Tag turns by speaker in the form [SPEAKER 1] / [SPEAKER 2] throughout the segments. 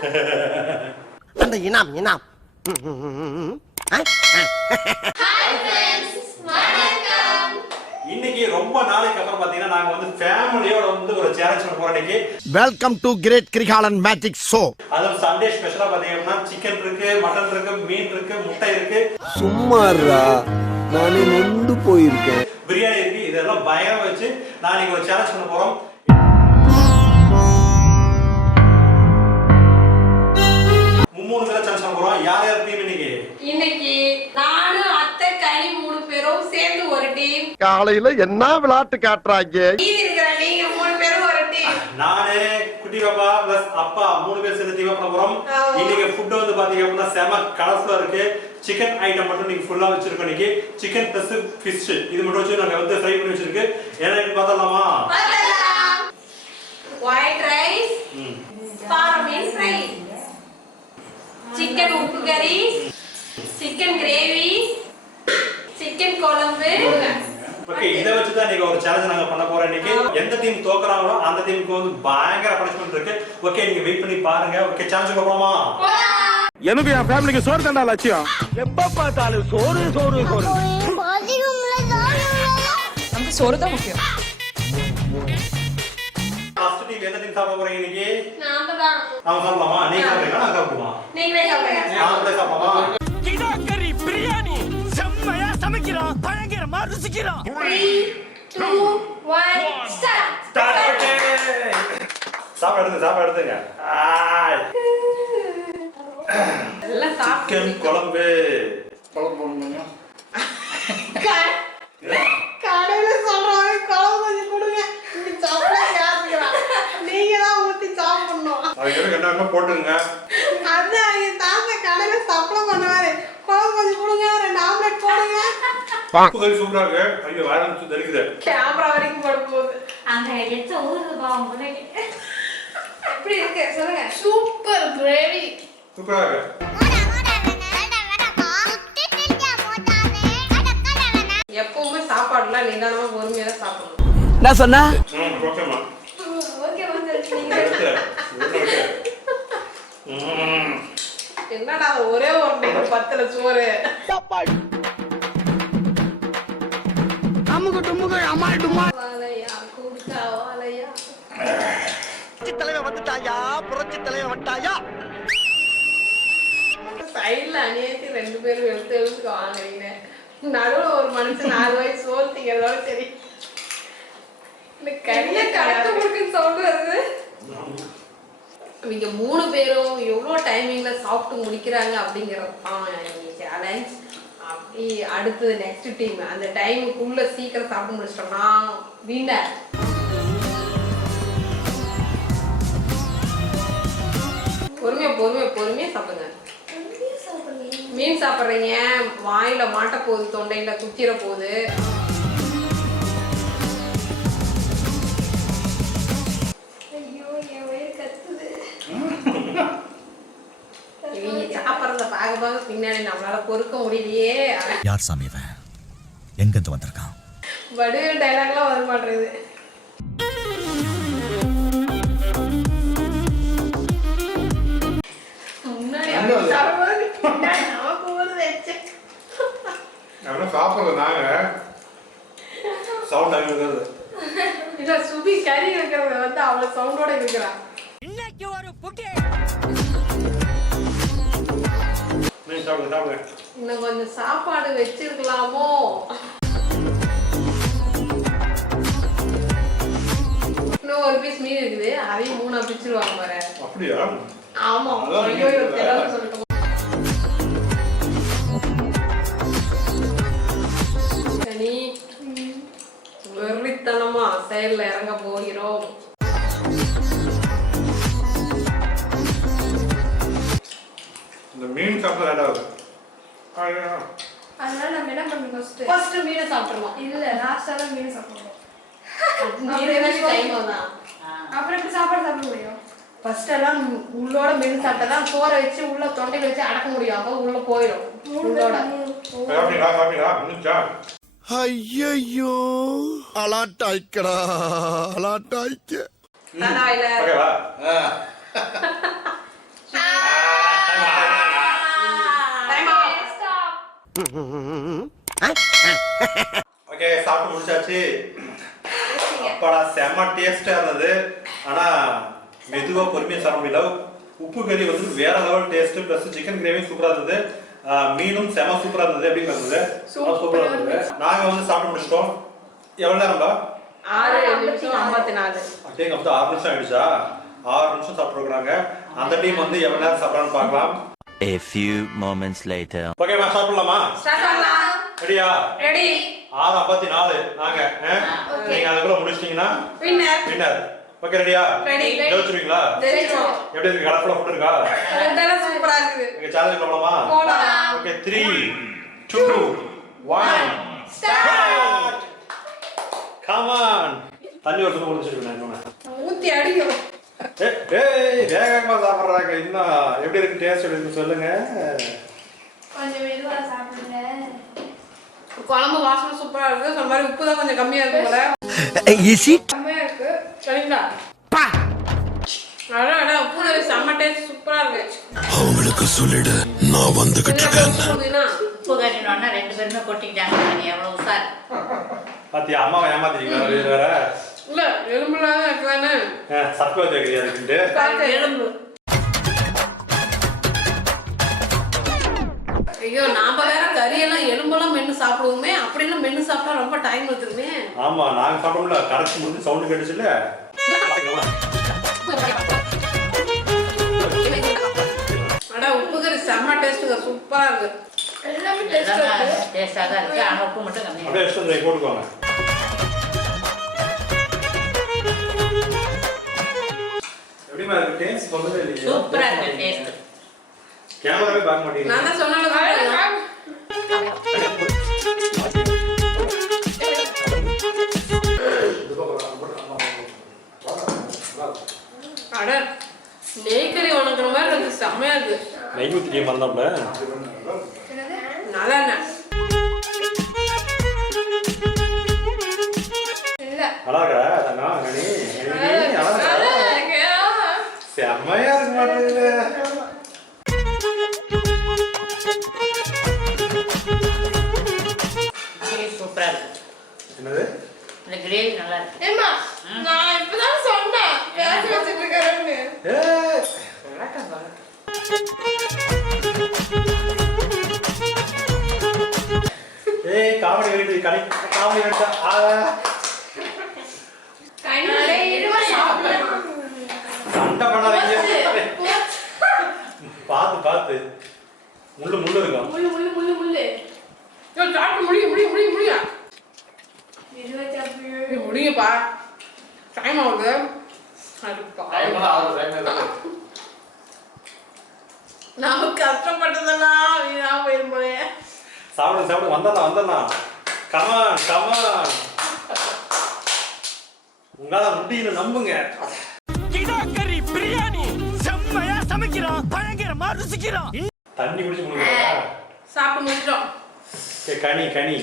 [SPEAKER 1] அந்த இனாம் இனாம்.
[SPEAKER 2] இன்னைக்கு ரொம்ப நாளைக்கு அப்புறம் பாத்தீங்கன்னா நாங்க வந்து ஃபேமிலியோட வந்து ஒரு சேலஞ்ச் பண்ண போறோம் இன்னைக்கு.
[SPEAKER 1] Welcome to great Kirigaalan magic show
[SPEAKER 2] அதுவும் சண்டே ஸ்பெஷலா பாத்தீங்கன்னா சிக்கன் இருக்கு மட்டன் இருக்கு மீன் இருக்கு முட்டை இருக்கு.
[SPEAKER 3] சும்மாறா. நானே நொந்து போயிருக்கேன்.
[SPEAKER 2] பிரியாணி இருக்கு இதெல்லாம் பயங்கரமா வச்சு நான் இன்னைக்கு ஒரு சேலஞ்ச் பண்ண போறோம். மும்மூணு பேரை பண்ண போறோம் யார் யார் டீம் இன்னைக்கு?
[SPEAKER 4] இன்னைக்கு நானும் அத்தை கனி மூணு பேரும் சேர்ந்து ஒரு டீம்
[SPEAKER 1] காலையில என்ன விளையாட்டு காட்டுறாங்க?
[SPEAKER 4] மீதி இருக்கிற நீங்க மூணு பேரும் ஒரு டீம்
[SPEAKER 2] நானு குட்டி பாப்பா பிளஸ் அப்பா மூணு பேர் சேர்ந்து டீம் பண்ண போறோம். இன்னைக்கு ஃபுட் வந்து பாத்தீங்க அப்படின்னா செம கலர்ஃபுல்லா இருக்கு. சிக்கன் ஐட்டம் மட்டும் இன்னைக்கு ஃபுல்லா வச்சிருக்கோம் இன்னைக்கு. சிக்கன் பிளஸ் ஃபிஷ் இது மட்டும் வச்சு நாங்க வந்து ஃப்ரை பண்ணி வச்சிருக்கு. என்னன்னு பார்த்தலாமா
[SPEAKER 4] ஒயிட் ரைஸ்
[SPEAKER 2] ம்.
[SPEAKER 4] பாரமீன் ஃப்ரை சிக்கன் உப்பு கறி சிக்கன் கிரேவி சிக்கன் குழம்பு.
[SPEAKER 2] ஓகே இதை வச்சு தான் இன்னைக்கு ஒரு சேலஞ்ச் நாங்க பண்ண போறோம் இன்னைக்கு. எந்த டீம் தோக்குறாங்களோ அந்த டீமுக்கு வந்து பயங்கர பனிஷ்மெண்ட் இருக்கு. ஓகே நீங்க வெயிட் பண்ணி பாருங்க. ஓகே சேலஞ்ச் போலாமா?
[SPEAKER 5] எனக்கு என் ஃபேமிலிக்கு சோறு தண்டா லட்சியம்
[SPEAKER 3] எப்ப பார்த்தாலும் சோறு சோறு சோறு.
[SPEAKER 6] நமக்கு சோறு தான் முக்கியம்.
[SPEAKER 2] ஃபர்ஸ்ட் டீம் எந்த டீம் சாப்பிட போறீங்க இன்னைக்கு
[SPEAKER 4] நாம தான்
[SPEAKER 2] நாம சாப்பிடலாமா? நீங்க சாப்பிடுறீங்களா நான் சாப்பிடுமா
[SPEAKER 4] நீங்களே சாப்பிடுங்க.
[SPEAKER 2] நான் கூட சாப்பிடலாமா?
[SPEAKER 5] கிடாக்கறி பிரியாணி செம்மையா சமைக்கிறான் பயங்கரமா ருசிக்கிறான்.
[SPEAKER 4] த்ரீ டூ ஒன் ஸ்டார்ட்
[SPEAKER 2] சாப்பாடு எடுத்து சாப்பாடு.
[SPEAKER 4] எல்லாம்
[SPEAKER 2] சிக்கன் குழம்பு. கறி சூப்பரா இருக்கு ஐயோ தெரிக்குது
[SPEAKER 4] கேமரா வரைக்கும் போட போகுது
[SPEAKER 7] அங்க எச்ச ஊருக்கு போவோம் முன்னாடி
[SPEAKER 4] எப்படி இருக்கு? சொல்லுங்க. சூப்பர் கிரேவி
[SPEAKER 2] சூப்பரா இருக்கு.
[SPEAKER 4] எப்பவுமே சாப்பாடுலாம் நிதானமா பொறுமையா தான் சாப்பிடணும்.
[SPEAKER 3] என்ன சொன்ன?
[SPEAKER 2] ம் ஓகேம்மா
[SPEAKER 4] ஓகே வந்து நீங்க
[SPEAKER 2] எடுத்து உள்ள வைக்க. ம்.
[SPEAKER 4] என்னடா ஒரே ஒரு பத்துல சோறு. வாழையா குடுக்கா வாழையா
[SPEAKER 1] தலைவன் வந்துட்டாயா? புரட்சி தலைவன் வந்துட்டாயா?
[SPEAKER 4] சைடுல அநியாயத்துக்கு ரெண்டு பேரும் எழுத்து எழுத்துக்கு வாங்குறீங்க. நடுவுல ஒரு மனுஷன் நாலு வயசு சோறு திங்கிறதோட சரி. இந்த கறிய கணக்கு முடுக்குன்னு சவுண்ட் வருது இவங்க மூணு பேரும் எவ்வளோ டைமிங்ல சாப்பிட்டு முடிக்கிறாங்க அப்படிங்கிறது தான் சேலஞ்ச் அடுத்தது நெக்ஸ்ட் டீம் அந்த டைமுக்குள்ள சீக்கிரம் சாப்பிட்டு முடிச்சிட்டோம்னா வின்னர் பொறுமையா பொறுமையா பொறுமையா சாப்பிடுங்க. மீன் சாப்பிட்றீங்க வாயில மாட்ட போகுது தொண்டையில குத்திர போகுது பார்க்க பின்னாடி நம்மளால பொறுக்க முடியலையே.
[SPEAKER 8] யார் சாமி இவன்? எங்கிருந்து வந்திருக்கான்?
[SPEAKER 4] வடிவேல் டைலாக்லாம் வர மாட்டேங்குது. முன்னாடி சாப்பிடும்போது பின்னாடி நமக்கு ஒரு
[SPEAKER 2] நாங்க. சவுண்ட் ஆகி வருது
[SPEAKER 4] இல்ல சுபி கறி இருக்கிறத வந்து அவ்வளவு சவுண்டோட இருக்கிறான்
[SPEAKER 5] இன்னைக்கு ஒரு புகை.
[SPEAKER 2] நீங்க சாப்பிடுங்க சாப்பிடுங்க.
[SPEAKER 4] இன்னும் கொஞ்சம் சாப்பாடு வச்சிருக்கலாமோ? இன்னும் ஒரு பீஸ் மீன் இருக்குது. அதையும் மூணா பிச்சிருவாங்க பாரு.
[SPEAKER 2] அப்படியா?
[SPEAKER 4] ஆமா. ஐயோ கனி வெறித்தனமா செயல்ல இறங்க போகிறோம்.
[SPEAKER 2] இந்த மீன் சாப்பிட ரெண்டாவது ஐயா.
[SPEAKER 6] அதனால நம்ம என்ன பண்ணணும் ஃபர்ஸ்ட்
[SPEAKER 4] ஃபர்ஸ்ட் மீனை சாப்பிடலாம்
[SPEAKER 6] இல்ல லாஸ்டா தான் மீன் சாப்பிடுவோம் அப்புறம் எப்படி சாப்பாடு சாப்பிட முடியும்?
[SPEAKER 4] ஃபர்ஸ்ட் எல்லாம் உள்ளோட மீன் சாப்பிட்டா தான் சோறை வச்சு உள்ள தொண்டையில வச்சு அடக்க முடியும். அப்போ உள்ள போயிடும் உள்ளோட.
[SPEAKER 1] ஐயோ அலாட்டாய்க்கடா. அலாட்டாய்க்க.
[SPEAKER 2] ஓகே சாப்பிட்டு முடிச்சாச்சு. அப்பாடா செம்ம டேஸ்டா இருந்தது. ஆனா மெதுவா பொறுமையா சாப்பிட முடியல. உப்பு கறி வந்து வேற level taste plus chicken gravy சூப்பரா இருந்தது. மீனும் செம சூப்பரா இருந்தது எப்படி இருந்தது? சூப்பரா இருந்தது. நாங்க வந்து சாப்பிட்டு முடிச்சிட்டோம். எவ்வளவு நேரம்பா
[SPEAKER 4] ஆறு நிமிஷம் ஐம்பத்தி நாலு.
[SPEAKER 2] அப்படியே வந்து ஆறு நிமிஷம் ஆயிடுச்சா? ஆறு நிமிஷம் சாப்பிட்டுருக்காங்க அந்த டீம் வந்து எவ்வளவு நேரம் சாப்பிடறான்னு பார்க்கலாம்.
[SPEAKER 8] A few moments later.
[SPEAKER 2] ஓகேமா சாப்பிடலாமா?
[SPEAKER 4] ஸ்டார்ட் பண்ணலாம்
[SPEAKER 2] ரெடியா
[SPEAKER 4] ரெடி
[SPEAKER 2] ஆறு ஐம்பத்தி நாலு நாங்க ஆ? நீங்க அதுக்குள்ள முடிச்சிட்டீங்கன்னா?
[SPEAKER 4] வின்னர்
[SPEAKER 2] வின்னர் ஓகே ரெடியா
[SPEAKER 4] Ready.
[SPEAKER 2] ஜெயிச்சிருவீங்களா? எப்படி இருக்கு? கலர்ஃபுல்லா ஃபுட் இருக்கா?
[SPEAKER 4] இதெல்லாம் சூப்பரா இருக்குது.
[SPEAKER 2] எங்க சேலஞ்ச் போலாம்? Okay three two one start come on தண்ணி ஒரு சொல்லி முடிச்சிருக்கேன் இன்னொன்னு.
[SPEAKER 4] ஊத்தி அடிக்கும்.
[SPEAKER 2] ஏய் வேகமா சாப்பிடுறாங்க. இன்னும் எப்படி இருக்கு டேஸ்ட் எப்படி இருக்கு சொல்லுங்க.
[SPEAKER 6] கொஞ்சம் மெதுவா சாப்பிடுங்க.
[SPEAKER 4] குழம்பு வாசனை சூப்பரா இருக்கு. சொன்ன மாதிரி உப்பு தான் கொஞ்சம் கம்மியா இருக்கு போல.
[SPEAKER 6] செம்மையா இருக்கு.
[SPEAKER 4] சரிங்களா? அடா அடா உப்பு கறி செம்ம டேஸ்ட் சூப்பரா இருக்கு.
[SPEAKER 8] அவங்களுக்கு சொல்லிடு. நான் வந்துகிட்டு
[SPEAKER 7] கட்டினோன்னா ரெண்டு பேருமே கொட்டிக்கிட்டாங்க.
[SPEAKER 2] பாத்தியா அம்மாவை ஏமாத்திருக்கீங்க வேற வேற?
[SPEAKER 4] இல்ல எலும்புலாம்
[SPEAKER 2] சர்க்கரை தெரியாது அதுக்குன்ட்டு
[SPEAKER 4] பார்த்து எலும்பு. ஐயோ நாம வேற கறியெல்லாம் எலும்பெல்லாம் மென்னு சாப்பிடுவோமே அப்படிலாம் மென்னு சாப்பிட்டா ரொம்ப டைம் எடுத்துருமே.
[SPEAKER 2] ஆமா நாங்க சாப்பிட்டோம்ல கரெக்ட் முடிஞ்சு சவுண்ட் கேட்டுச்சுல்ல
[SPEAKER 4] அடா உப்பு கறி செம்ம டேஸ்ட்டுங்க சூப்பரா இருக்கு.
[SPEAKER 6] எல்லாமே டேஸ்டா இருக்கு.
[SPEAKER 7] தான் இருக்கு. ஆனால் உப்பு மட்டும் கம்மியாக
[SPEAKER 2] அப்படியே போட்டுக்கோங்க. எப்படிமா இருக்கு. டேஸ்ட் சொல்லவே இல்லையே?
[SPEAKER 7] சூப்பராக இருக்கு டேஸ்ட்
[SPEAKER 2] கேமராவே பார்க்க மாட்டீங்க
[SPEAKER 4] நான் தான் சொன்னாலும் அட நெய்கறி உனக்குற மாதிரி இருக்கு. செம்மையா இருக்கு.
[SPEAKER 2] நெய் ஊற்றிட்டே மறந்தாப்புல.
[SPEAKER 4] நல்லா எண்ணெய்
[SPEAKER 2] மாட்டேங்குது
[SPEAKER 7] இருக்கு.
[SPEAKER 2] என்னது?
[SPEAKER 7] இந்த கிரேவி நல்லா இருக்கு.
[SPEAKER 6] ஏம்மா நான் இப்பதான் சொன்னேன். பேச வச்சுட்டு இருக்காருன்னு
[SPEAKER 2] ஏய்,
[SPEAKER 7] வரட்டும் வரட்டும்
[SPEAKER 2] ஏய் காமெடி கடை காமெடி ஆ
[SPEAKER 6] அடே, இருமா, சாப்பிடலாம்.
[SPEAKER 2] சண்டை பண்ணாதீங்க பார்த்து பார்த்து முள்ளு முள்ளு இருக்கும்
[SPEAKER 6] முள்ளு முள்ளு முள்ளு முள்ளு.
[SPEAKER 4] ஐயோ, சாப்பிட்டு முடியும் முடியும் முடியும் முடியும்
[SPEAKER 6] மெதுவா சாப்பிடு.
[SPEAKER 4] முடியுப்பா. டைம் ஆகுது. நாம கஷ்டப்பட்டதெல்லாம் வீணா போயிரும் போலயே.
[SPEAKER 2] சாப்பிடு சாப்பிடு வந்துடலாம் வந்துடலாம் கமான் கமான் உங்களால முடியும் நம்புங்க.
[SPEAKER 5] கிடாக்கறி பிரியாணி செம்மையா சமைக்கிறான் பயங்கரமா ருசிக்கிறான்.
[SPEAKER 2] தண்ணி குடிச்சு முடியுங்களா
[SPEAKER 4] சாப்பிட்டு முடிச்சிட்டோம்
[SPEAKER 2] ஏய், கனி கனி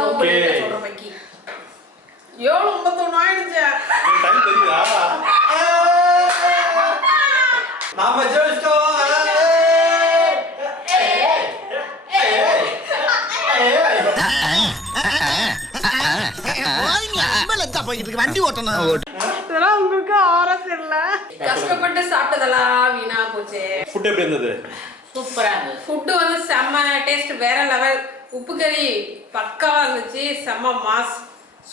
[SPEAKER 2] ஓகே
[SPEAKER 4] ஏழு ஐம்பத்தொன்னு ஆயிடுச்சு
[SPEAKER 2] டைம் தெரியுதா நாம ஜெயிச்சிட்டோம்
[SPEAKER 1] வண்டி ஓட்டணும்
[SPEAKER 4] இதெல்லாம் உங்களுக்கு கஷ்டப்பட்டு சாப்பிட்டதெல்லாம் வீணா போச்சு.
[SPEAKER 2] ஃபுட் எப்படி இருந்தது?
[SPEAKER 7] சூப்பராக இருந்தது.
[SPEAKER 4] ஃபுட்டு வந்து செம்ம டேஸ்ட் வேற லெவல் உப்பு கறி பக்காவா இருந்துச்சு. செம்ம மாஸ்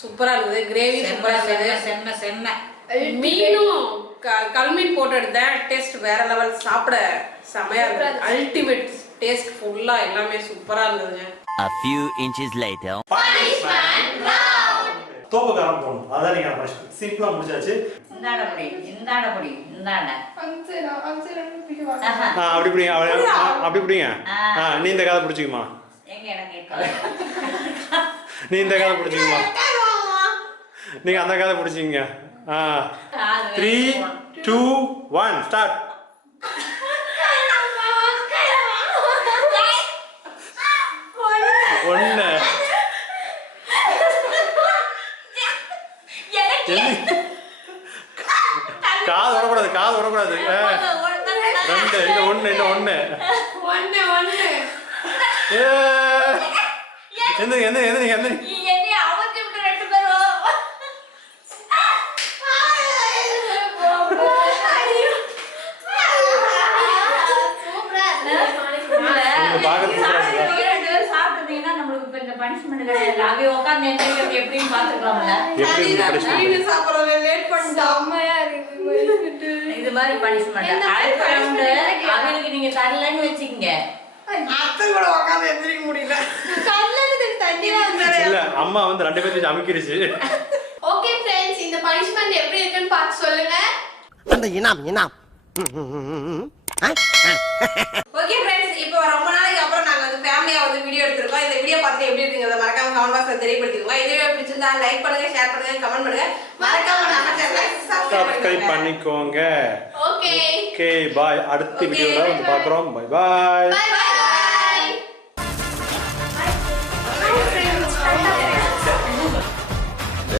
[SPEAKER 4] சூப்பரா இருந்தது. கிரேவி சூப்பரா இருந்தது.
[SPEAKER 7] செம்ம செம்ம
[SPEAKER 4] மீனும் க- கல்மீன் போட்டு எடுத்தேன். டேஸ்ட் வேற லெவல் சாப்பிட செமையா இருந்தது. அல்டிமேட் டேஸ்ட் ஃபுல்லா எல்லாமே சூப்பரா இருந்ததுங்க
[SPEAKER 8] A few inches later.
[SPEAKER 2] தோப்புக்காரன் போகணும் அதான் நீங்க சிம்பிளா முடிச்சாச்சு.
[SPEAKER 7] இந்தாண்ட முடி இந்தாண்ட முடி இந்தாண்ட.
[SPEAKER 6] அன்சைடா அன்சைடான்னு பிடிக்க
[SPEAKER 7] ஆஹா.
[SPEAKER 2] ஆ, அப்படி பிடிங்க. அப்படி பிடிங்க. நீ இந்த காதை பிடிச்சிக்குமா? நீ இந்த காதை பிடிச்சிக்குமா? நீங்க அந்த காதை பிடிச்சிங்க ஆ. த்ரீ டூ ஒன் ஸ்டார்ட் ஒன்னு காது வரக்கூடாது காது வரக்கூடாது ஆ. ரெண்டு இந்த ஒண்ணு இந்த ஒண்ணு
[SPEAKER 4] ஒண்ணு ஒண்ணு
[SPEAKER 2] ஏ எந்த எந்த எந்த எந்த
[SPEAKER 7] நீ என்னைய அமர்த்தி விட்டு ரெண்டு பேரும்
[SPEAKER 2] நீங்க பாக்குறது சூப்பரா இருக்குல்ல?
[SPEAKER 7] நீங்க ரெண்டு பேரும். சாப்பிட்டுருந்தீங்கன்னா நம்மளுக்கு இப்ப இந்த punishment கிடையாது. அவ உட்கார்ந்து எந்திரிக்கிறது எப்படின்னு பார்த்துக்கலாம்ல.
[SPEAKER 2] எப்படி
[SPEAKER 4] சாப்பிடறத லேட் பண்ணிட்டோம்.
[SPEAKER 7] இது மாதிரி.
[SPEAKER 6] என்ன
[SPEAKER 7] அடுத்த
[SPEAKER 6] punishment?
[SPEAKER 7] அவங்களுக்கு நீங்க தரலன்னு வச்சுக்கங்க.
[SPEAKER 4] அத்தை கூட உட்காந்து எந்திரிக்க முடியல
[SPEAKER 6] கண்ணுல இருந்து தண்ணி வந்து
[SPEAKER 2] இல்ல அம்மா வந்து ரெண்டு பேர்த்தையும் அமுக்கிடுச்சு
[SPEAKER 6] ஓகே ஃப்ரெண்ட்ஸ் இந்த பனிஷ்மெண்ட் எப்படி இருக்குன்னு பார்த்து சொல்லுங்க
[SPEAKER 1] அந்த இனாம் இனாம்.
[SPEAKER 4] ஓகே ஃப்ரெண்ட்ஸ் இப்போ ரொம்ப நாளைக்கு அப்புறம் நாங்க வந்து ஃபேமிலியா வந்து வீடியோ எடுத்திருக்கோம் இந்த வீடியோ பார்த்து எப்படி இருக்குங்கிறத மறக்காம கமெண்ட் பாக்ஸ்ல தெரியப்படுத்திக்கோங்க இந்த வீடியோ பிடிச்சிருந்தா லைக் பண்ணுங்க ஷேர் பண்ணுங்க கமெண்ட் பண்ணுங்க. மறக்காம நம்ம சேனலை
[SPEAKER 2] சப்ஸ்கிரைப் பண்ணிக்கோங்க.
[SPEAKER 6] ஓகே
[SPEAKER 2] ஓகே பாய் அடுத்த வீடியோல வந்து. பார்க்குறோம். Bye bye
[SPEAKER 6] bye by